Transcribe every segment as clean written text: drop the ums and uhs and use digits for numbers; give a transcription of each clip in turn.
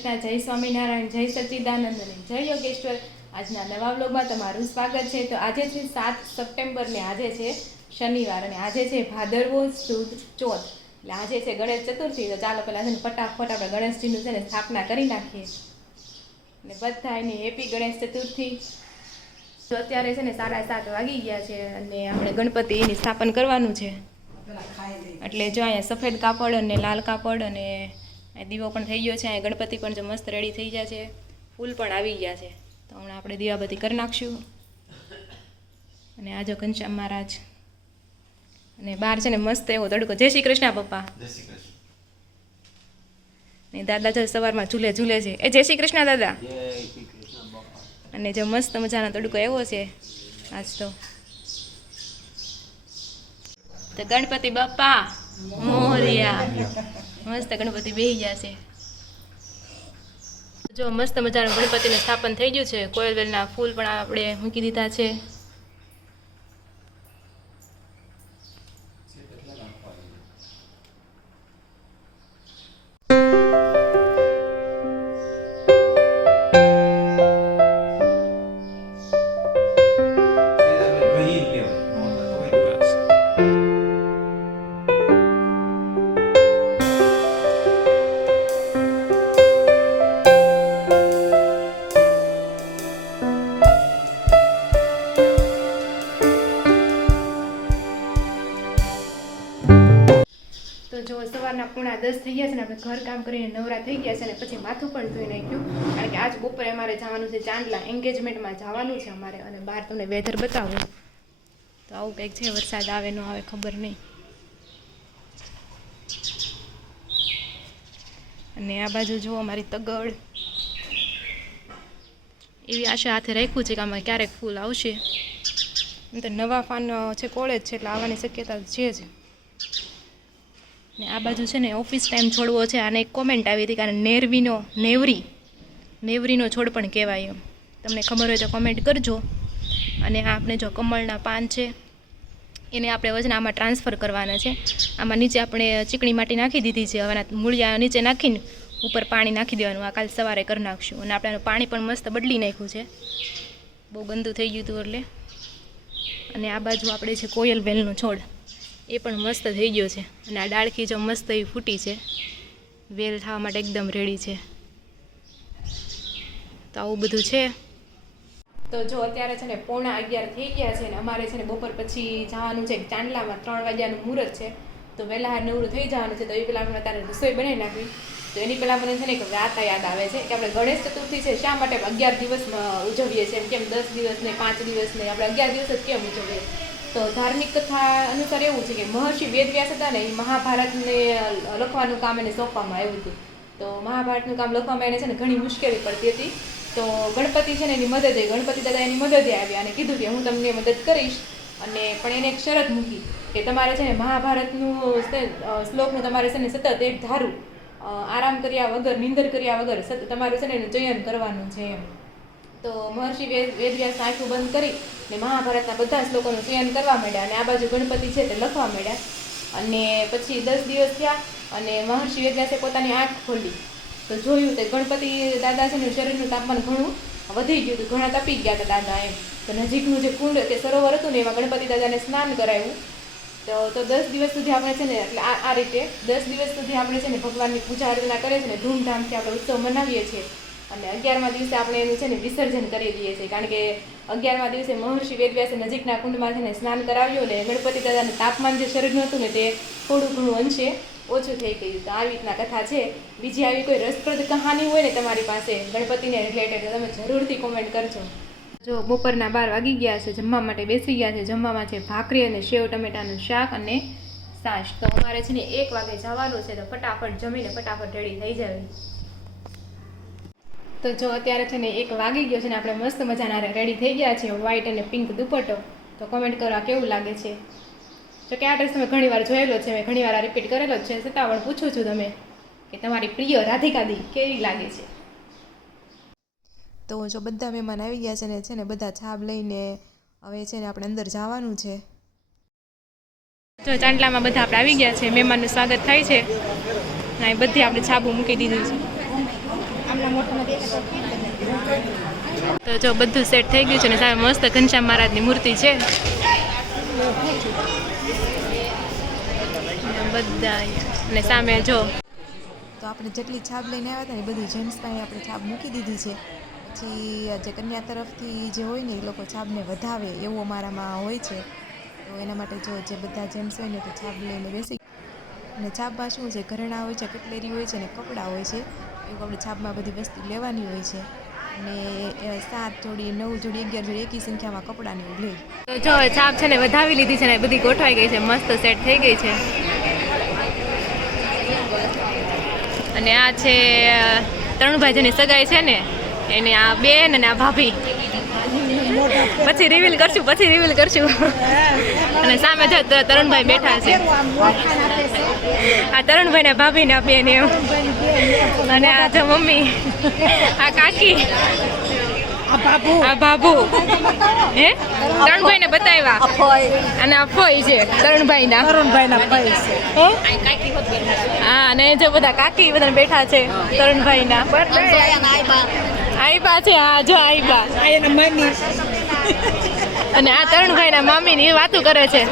કૃષ્ણ, જય સ્વામિનારાયણ, જય સચ્ચિદાનંદ અને જય યોગેશ્વર। આજના નવા વ્લોગમાં તમારું સ્વાગત છે। તો આજે છે 7 સપ્ટેમ્બર ને આજે છે શનિવાર અને આજે છે ભાદરવો સુદ ચોથ, એટલે આજે છે ગણેશ ચતુર્થી। તો ચાલો પહેલા છે ને ફટાફટ આપણે ગણેશજીનું છે ને સ્થાપના કરી નાખીએ અને બધાને હેપી ગણેશ ચતુર્થી। તો અત્યારે છે ને 7:30 વાગી ગયા છે અને આપણે ગણપતિની સ્થાપન કરવાનું છે। એટલે જો અહીંયા સફેદ કાપડ અને લાલ કાપડ અને દીવો પણ થઈ ગયો છે। અહીંયા ગણપતિ પણ જો મસ્ત રેડી થઈ ગયા છે, ફૂલ પણ આવી ગયા છે। તો હમણાં આપણે દીવાબત્તી કરી નાખશું અને આ જો ઘનશ્યામ મહારાજ અને બહાર છે ને મસ્ત એવો તડકો। જય શ્રી કૃષ્ણ પપ્પા। જય શ્રી કૃષ્ણ। ને દાદા જો સવારમાં ઝૂલે ઝૂલે છે। એ જય શ્રી કૃષ્ણ દાદા। જય શ્રી કૃષ્ણ બાપા। અને જો મસ્ત મજાનો તડકો એવો છે આજ તો ગણપતિ બાપા મોરયા। મસ્ત ગણપતિ બેહી ગયા છે। જો મસ્ત મજાનું ગણપતિનું સ્થાપન થઈ ગયું છે। કોયલવેલના ફૂલ પણ આપણે મૂકી દીધા છે। જો સવારના 9:30 થઈ ગયા છે ને આપણે ઘર કામ કરીને નવરા થઈ ગયા છે અને પછી માથું પણ ધોઈ નાખ્યું, કારણ કે આજ બપોરે અમારે જવાનું છે ચાંદલા, એન્ગેજમેન્ટમાં જવાનું છે અમારે અને બહાર તમને વેધર બતાવું તો આવું કંઈક છે। વરસાદ આવે ન આવે ખબર નહીં। અને આ બાજુ જુઓ અમારી તગડ, એવી આશા હાથે રાખ્યું છે કે આમાં ક્યારેક ફૂલ આવશે। તો નવા પાન છે કોળેજ છે એટલે આવવાની શક્યતા છે જ। ને આ બાજુ છે ને ઓફિસ ટાઈમ છોડવો છે। આને એક કોમેન્ટ આવી હતી કારણ નેવરીનો છોડ પણ કહેવાય એમ, તમને ખબર હોય તો કોમેન્ટ કરજો। અને આ આપણે જો કમળના પાન છે એને આપણે વજન આમાં ટ્રાન્સફર કરવાના છે। આમાં નીચે આપણે ચીકણી માટી નાખી દીધી છે, હવે મૂળિયા નીચે નાખીને ઉપર પાણી નાખી દેવાનું। આ કાલ સવારે કરી નાખશું અને આપણે પાણી પણ મસ્ત બદલી નાખ્યું છે, બહુ ગંદુ થઈ ગયું હતું એટલે। અને આ બાજુ આપણે છે કોયલ વેલનો છોડ, એ પણ મસ્ત થઈ ગયો છે અને આ ડાળખી જો મસ્ત એવી ફૂટી છે, વેલ થવા માટે એકદમ રેડી છે। તો આવું બધું છે। તો જો અત્યારે છે ને 11:45 થઈ ગયા છે અને અમારે છે ને બપોર પછી જવાનું છે ચાંદલામાં, 3 વાગ્યાનું મુહૂર્ત છે। તો વહેલા નવરું થઈ જવાનું છે, તો એ પહેલાં આપણે અત્યારે રસોઈ બનાવી નાખવી। તો એની પહેલાં મને છે ને એક વાત યાદ આવે છે કે આપણે ગણેશ ચતુર્થી છે શા માટે 11 દિવસમાં ઉજવીએ છીએ, કેમ 10 દિવસ ને 5 દિવસ ને આપણે 11 દિવસ જ કેમ ઉજવીએ? તો ધાર્મિક કથા અનુસાર એવું છે કે મહર્ષિ વેદવ્યાસ હતા ને એ મહાભારતને લખવાનું કામ એને સોંપવામાં આવ્યું હતું। તો મહાભારતનું કામ લખવામાં એને છે ને ઘણી મુશ્કેલી પડતી હતી। તો ગણપતિ છે ને એની મદદે, ગણપતિ દાદા એની મદદે આવ્યા અને કીધું કે હું તમને મદદ કરીશ, અને પણ એને એક શરત મૂકી કે તમારે છે ને મહાભારતનું શ્લોકનું તમારે છે ને સતત એક ધારું આરામ કર્યા વગર, નિંદર કર્યા વગર તમારે છે ને એનું ચયન કરવાનું છે એમ। તો મહર્ષિ વેદવ્યાસ આંખું બંધ કરી ને મહાભારતના બધા શ્લોકોનું ચયન કરવા માંડ્યા અને આ બાજુ ગણપતિ છે તે લખવા માંડ્યા। અને પછી 10 દિવસ થયા અને મહર્ષિ વેદવ્યાસે પોતાની આંખ ખોલી તો જોયું તે ગણપતિ દાદા છે ને શરીરનું તાપમાન ઘણું વધી ગયું હતું, ઘણા તપી ગયા હતા દાદા એમ। તો નજીકનું જે કુંડ કે સરોવર હતું ને એમાં ગણપતિ દાદાને સ્નાન કરાવ્યું। તો 10 દિવસ સુધી આપણે છે ને એટલે આ રીતે 10 દિવસ સુધી આપણે છે ને ભગવાનની પૂજા અર્ચના કરે છે ને ધૂમધામથી આપણે ઉત્સવ મનાવીએ છીએ। અને 11મા દિવસે આપણે એનું છે ને વિસર્જન કરી દઈએ છીએ, કારણ કે 11મા દિવસે મહર્ષિ વેદવ્યાસે નજીકના કુંડમાં છે ને સ્નાન કરાવ્યું ને ગણપતિ દાદાનું તાપમાન જે શરીરનું હતું ને તે થોડું ઘણું અંશે ઓછું થઈ ગયું। તો આવી રીતના કથા છે। બીજી આવી કોઈ રસપ્રદ કહાની હોય ને તમારી પાસે ગણપતિને રિલેટેડ તો તમે જરૂરથી કોમેન્ટ કરજો। જો બપોરના 12 વાગી ગયા છે, જમવા માટે બેસી ગયા છે। જમવામાં છે ભાખરી અને સેવ ટમેટાનું શાક અને છાશ। તો અમારે છે ને 1 વાગે જવાનું છે, તો ફટાફટ જમીને ફટાફટ રેડી થઈ જાય। તો જો અત્યારે છે ને 1 વાગી ગયો છે ને આપણે મસ્ત મજાના રેડી થઈ ગયા છે, વ્હાઈટ અને પિંક દુપટ્ટો। તો કમેન્ટ કરવા કેવું લાગે છે? જો કે આ ડ્રેસ તમે ઘણીવાર જોયેલો છે, મેં ઘણીવાર આ રિપીટ કરેલો જ છે, છતાં પણ પૂછું છું તમે કે તમારી પ્રિય રાધિકાદી કેવી લાગે છે? તો જો બધા મહેમાન આવી ગયા છે ને બધા છાબ લઈને હવે છે ને આપણે અંદર જવાનું છે। જો ચાંદલામાં બધા આપણે આવી ગયા છે, મહેમાનનું સ્વાગત થાય છે। બધી આપણે છાબુ મૂકી દીધું છે। તો જો બધું સેટ થઈ ગયું છે ને સામે મસ્ત ઘનશ્યામ મહારાજની મૂર્તિ છે બધા અને સામે જો તો આપણે જેટલી છાપ લઈને આવ્યા હતા ને એ બધી જેન્ટ્સ પાસે આપણે છાપ મૂકી દીધી છે. પછી જે કન્યા તરફથી જે હોય ને એ લોકો છાપને વધાવે એવું અમારામાં હોય છે. તો એના માટે જો જે બધા જેન્ટ્સ હોય ને તો છાપ લઈને બેસી અને છાપમાં શું છે ઘરેણાં હોય છે, કટલેરી હોય છે ને કપડાં હોય છે. એવું આપણે છાપમાં બધી વસ્તુ લેવાની હોય છે. અને 7 જોડી 9 જોડી 11 જોડી એકી સંખ્યામાં કપડાને એવું લે. તો જો છાપ છે ને વધાવી લીધી છે ને બધી ગોઠવાઈ ગઈ છે, મસ્ત સેટ થઈ ગઈ છે. અને આ છે તરુણભાઈ જેની સગાઈ છે ને એને આ બેન અને આ ભાભી. પછી રિવીલ કરશું અને સામે જો તરુણભાઈ બેઠા છે. આ તરુણભાઈ ને ભાભી ને બેન એમ. અને આ જો મમ્મી, આ કાકી, આ બાબુ હે તરુણભાઈ ને બતાવ્યા. અને આ ફોઈ છે તરુણભાઈ ના હા. અને જો બધા કાકી બધા બેઠા છે તરુણભાઈ ના. આઈબા છે હા જો આઈબા. અને આ તરુણભાઈ ના મામી ની વાતો કરે છે.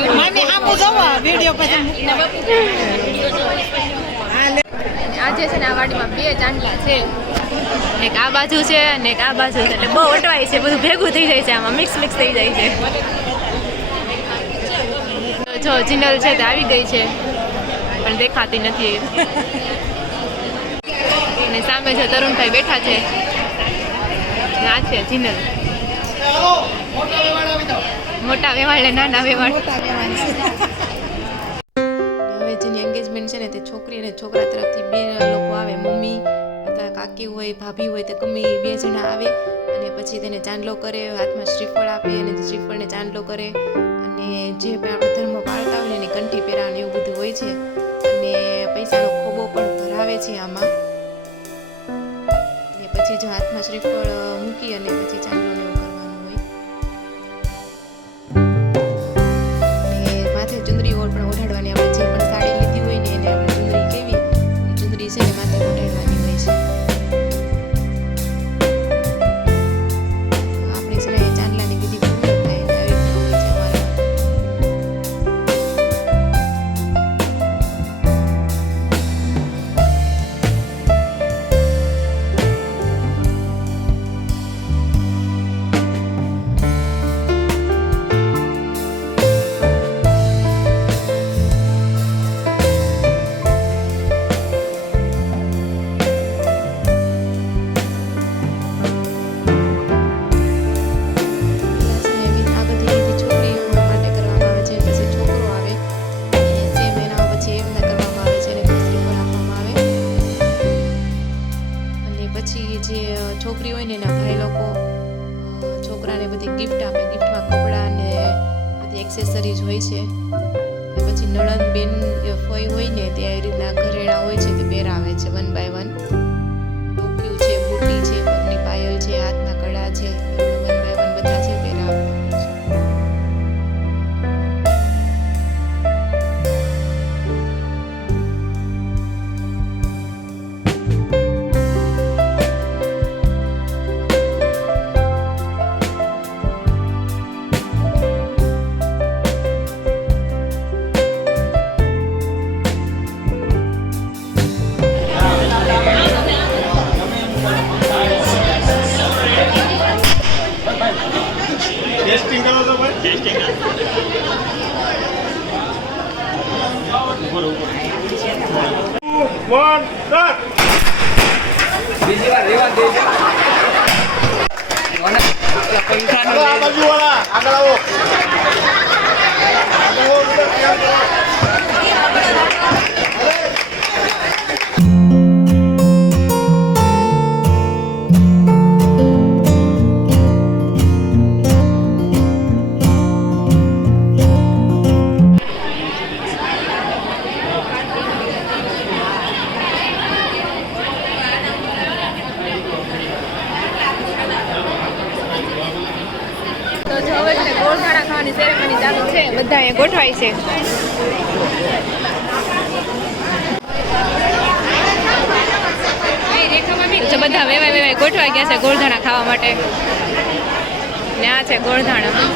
આજે છે ને આ વાડીમાં 2 ચાંદલા છે, એક આ બાજુ છે અને એક આ બાજુ છે. એટલે બહુ અટવાય છે, બધું ભેગું થઈ જાય છે, આમાં મિક્સ થઈ જાય છે. તો જો જીનલ છે તે આવી ગઈ છે પણ દેખાતી નથી. અને સામે જો તરુણભાઈ બેઠા છે. આ છે જીનલ. મોટા વેવાળ ને નાના વેવાળ. હવે જેની એંગેજમેન્ટ છે ને તે છોકરી અને છોકરા તરફથી 2 લોકો આવે, મમ્મી અથવા કાકી હોય, ભાભી હોય, તે ગમે 2 જણા આવે અને પછી તેને ચાંદલો કરે, હાથમાં શ્રીફળ આપે અને શ્રીફળને ચાંદલો કરે. અને જે પણ આપણે ધર્મ પાળતા હોય ને એની કંઠી પહેરાવવાનું એવું બધું હોય છે. અને પૈસાનો ખોબો પણ ભરાવે છે આમાં. અને પછી જો હાથમાં શ્રીફળ મૂકી અને પછી ચાંદલો ને એવું કરવાનું હોય. અને માથે ચુંદરી પણ ઓઢાડવાની. આપણે જે પણ સાડી લીધી હોય ને એને આપણે ચુંદરી કેવી ચુંદરી છે ને માથે ઓઢાડવાની હોય છે. આપણે છે ને ચાંદલાની વિધિ પૂર્ણ થાય આવી રીતના હોય છે અમારા. છોકરી હોય ને એના ભાઈ લોકો છોકરાને બધી ગિફ્ટ આપે. ગિફ્ટમાં કપડાં ને બધી એક્સેસરીઝ હોય છે. પછી નણંદ બેન ફોઈ હોય ને તે આવી રીતના ઘરેણા હોય છે તે પહેરાવે છે 1 by 1. ટોપિયું છે, બુટી છે, પગની પાયલ છે, હાથના કડા છે, 1 by 1 બધા છે પહેરાવે. ટેસ્ટિંગ કરો તો ભાઈ ટેસ્ટિંગ બીજી વાર રેવા દેજો. પૈસા બાજુ વાળા આગળ આવો. ગોળધાણા ખાવાની સેરેમની ચાલુ છે, બધા અહીંયા ગોઠવાય છે. બધા વેવાય ગોઠવાઈ ગયા છે ગોળધાણા ખાવા માટે ને આ છે ગોળધાણા.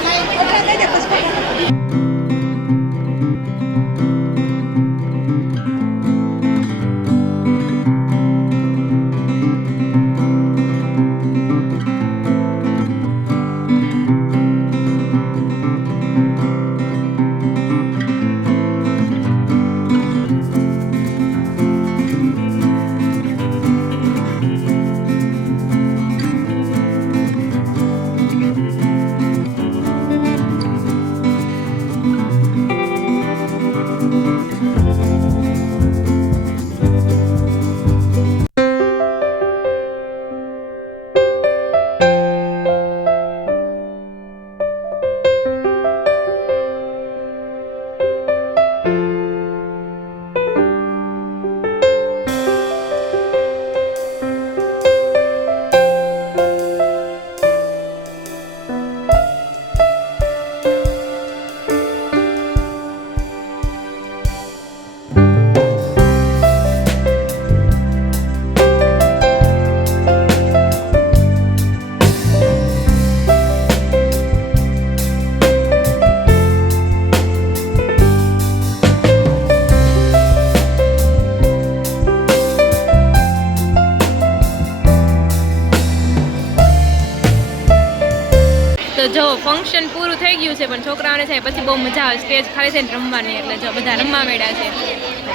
તો જો ફંક્શન પૂરું થઈ ગયું છે પણ છોકરાઓને છે પછી બહુ મજા આવે સ્ટેજ ખાલી છે ને રમવાની એટલે જો બધા રમવા માંડ્યા છે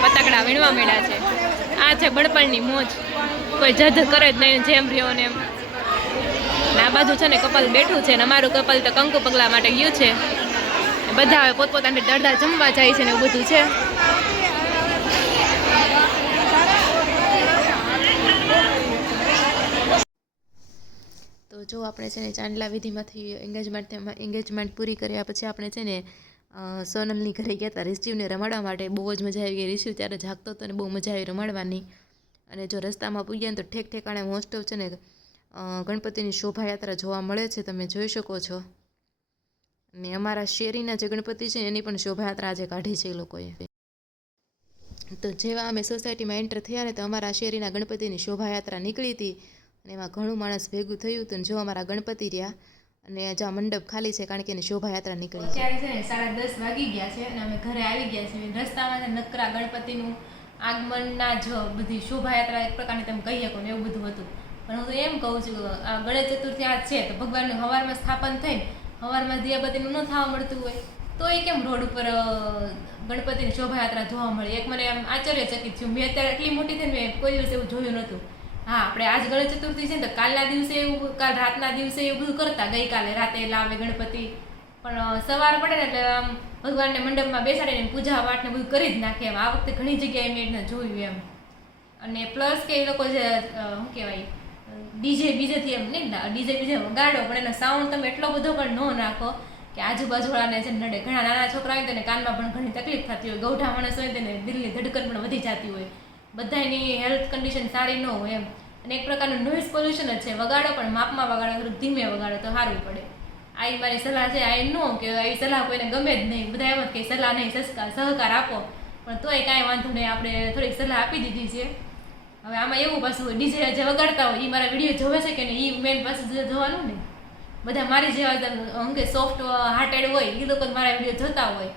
પતાકડા વીણવા માંડ્યા છે. આ છે બળપણની મોજ, કોઈ જજ કરે જ નહીં જેમ રહ્યો ને એમ. ને આ બાજુ છે ને કપલ બેઠું છે ને અમારું કપલ તો કંકુ પગલા માટે ગયું છે. બધા હવે પોતપોતાની દરદા જમવા જાય છે ને એવું બધું છે. તો જો આપણે છે ને ચાંદલા વિધિમાંથી એંગેજમેન્ટ પૂરી કર્યા પછી આપણે છે ને સોનલની ઘરે ગયા હતા રિસીવને રમાડવા માટે. બહુ જ મજા આવી ગઈ. રિસીવ ત્યારે જાગતો હતો ને બહુ મજા આવી રમાડવાની. અને જો રસ્તામાં પૂગ્યા ને તો ઠેક ઠેકાણે મોસ્ટ ઓફ છે ને ગણપતિની શોભાયાત્રા જોવા મળે છે, તમે જોઈ શકો છો. ને અમારા શેરીના જે ગણપતિ છે એની પણ શોભાયાત્રા આજે કાઢી છે એ લોકોએ. તો જેવા અમે સોસાયટીમાં એન્ટર થયા ને તો અમારા શેરીના ગણપતિની શોભાયાત્રા નીકળી હતી અને એમાં ઘણું માણસ ભેગું થયું હતું. જો અમારા ગણપતિ રહ્યા અને જ્યાં મંડપ ખાલી છે કારણ કે એની શોભાયાત્રા નીકળી. અત્યારે છે ને 10:30 વાગી ગયા છે અને અમે ઘરે આવી ગયા છીએ. રસ્તામાં નકરા ગણપતિનું આગમનના જ બધી શોભાયાત્રા એક પ્રકારની તમે કહી શકો ને એવું બધું હતું. પણ હું તો એમ કહું છું આ ગણેશ ચતુર્થી આ છે તો ભગવાનનું હવારમાં સ્થાપન થઈને હવારમાં દિયાબત્તીનું ન થવા મળતું હોય તો એ કેમ રોડ ઉપર ગણપતિની શોભાયાત્રા જોવા મળે? એક મને આમ આશ્ચર્યચકિત થયું. મેં અત્યારે એટલી મોટી થઈને મેં કોઈ દિવસ એવું જોયું નહોતું. હા, આપણે આજ ગણેશ ચતુર્થી છે ને તો કાલના દિવસે એવું, કાલ રાતના દિવસે એવું બધું કરતા. ગઈકાલે રાતે લાવે ગણપતિ, પણ સવાર પડે ને એટલે આમ ભગવાનને મંડપમાં બેસાડીને પૂજા પાઠ ને બધું કરી જ નાખે એમ. આ વખતે ઘણી જગ્યાએ મેં એને જોયું એમ. અને પ્લસ કે એ લોકો જે શું કહેવાય ડીજે બીજેથી એમ નહીં ડીજે બીજે વગાડો પણ એનો સાઉન્ડ તમે એટલો બધો પણ ન નાખો કે આજુબાજુવાળાને છે નડે. ઘણા નાના છોકરા હોય તેને કાનમાં પણ ઘણી તકલીફ થતી હોય, ગૌઠા માણસ હોય તેને દિલની ધડકન પણ વધી જતી હોય, બધાની હેલ્થ કન્ડિશન સારી ન હોય એમ. અને એક પ્રકારનું નોઇઝ પોલ્યુશન જ છે. વગાડો પણ માપમાં વગાડો, થોડુંક ધીમે વગાડો તો સારું પડે. આ મારી સલાહ છે. આ નો કે આવી સલાહ કોઈને ગમે જ નહીં. બધા એમ જ કે સલાહ નહીં, સહકાર આપો, પણ તોય કાંઈ વાંધો નહીં, આપણે થોડીક સલાહ આપી દીધી છે. હવે આમાં એવું પાછું હોય ડીજે જે વગાડતા હોય એ મારા વિડીયો જોવે છે કે નહીં એ મેન પાછું જોવાનું ને. બધા મારી જેવા હું કે સોફ્ટ હાર્ટેડ હોય એ લોકો મારા વિડીયો જોતા હોય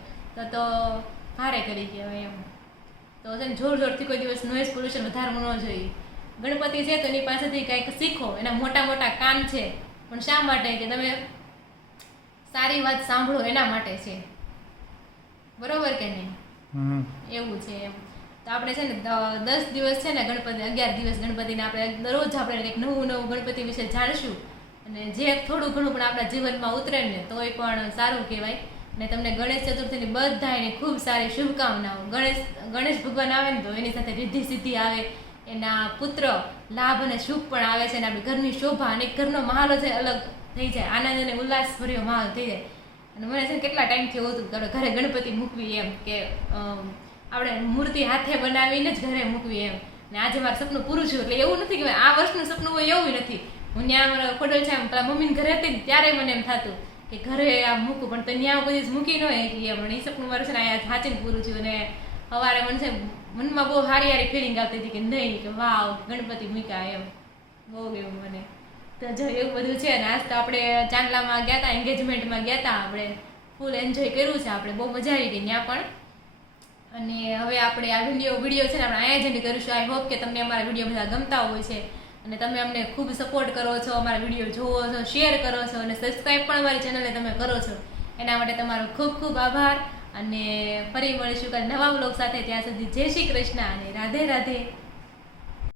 તો ભારે કરી કહેવાય એમ. તો છે ને જોર જોરથી કોઈ દિવસ નોઇઝ પોલ્યુશન વધારવું ન જોઈએ. ગણપતિ છે તો એની પાસેથી કંઈક શીખો. એના મોટા મોટા કાન છે પણ શા માટે? કે તમે સારી વાત સાંભળો એના માટે છે. બરોબર કે નહીં? એવું છે એમ. તો આપણે છે ને 10 દિવસ છે ને ગણપતિ, 11 દિવસ ગણપતિને આપણે દરરોજ આપણે કંઈક નવું ગણપતિ વિશે જાણશું. અને જે થોડું ઘણું પણ આપણા જીવનમાં ઉતરે ને તો એ પણ સારું કહેવાય. ને તમને ગણેશ ચતુર્થીની બધાને ખૂબ સારી શુભકામનાઓ. ગણેશ ભગવાન આવે ને તો એની સાથે રિદ્ધિ સિદ્ધિ આવે, એના પુત્ર લાભ અને સુખ પણ આવે છે. અને આપણી ઘરની શોભા અને ઘરનો માહોલ છે અલગ થઈ જાય, આનંદ અને ઉલ્લાસભર્યો માહોલ થઈ જાય. અને મને છે ને કેટલા ટાઈમથી હોતું ઘરે ગણપતિ મૂકવી એમ કે આપણે મૂર્તિ હાથે બનાવીને જ ઘરે મૂકવી એમ. ને આજે મારું સપનું પૂરું થયું. એટલે એવું નથી કે આ વર્ષનું સપનું હોય એવું નથી. હું ત્યાં મારા ખોડલ છે પેલા મમ્મીને ઘરે હતી ને ત્યારે મને એમ થતું કે ઘરે આ મૂકું, પણ તો ત્યાં કોઈ દિવસ મૂકી ન હોય એમ. એ સપનું મારું છે ને અહીંયા સાચીને પૂરું થયું. અને સવારે મને છે મનમાં બહુ સારી ફિલિંગ આવતી હતી કે નહીં કે વાવ ગણપતિ મૂક્યા એમ. બહુ ગયું મને. તો જો એવું બધું છે ને આજ તો આપણે ચાંદલામાં ગયા હતા, એન્ગેજમેન્ટમાં ગયા હતા, આપણે ફૂલ એન્જોય કર્યું છે, આપણે બહુ મજા આવી ગઈ ત્યાં પણ. અને હવે આપણે આ વિડીયો છે ને આપણે અહીંયા જ એન્ડ કરીશું. આઈ હોપ કે તમને અમારા વિડીયો બધા ગમતા હોય છે અને તમે અમને ખૂબ સપોર્ટ કરો છો, અમારા વિડીયો જોવો છો, શેર કરો છો અને સબસ્ક્રાઈબ પણ અમારી ચેનલને તમે કરો છો. એના માટે તમારો ખૂબ ખૂબ આભાર. અને ફરી મળીશું કાલે નવા વ્લોગ સાથે. ત્યાં સુધી જય શ્રી કૃષ્ણ અને રાધે રાધે.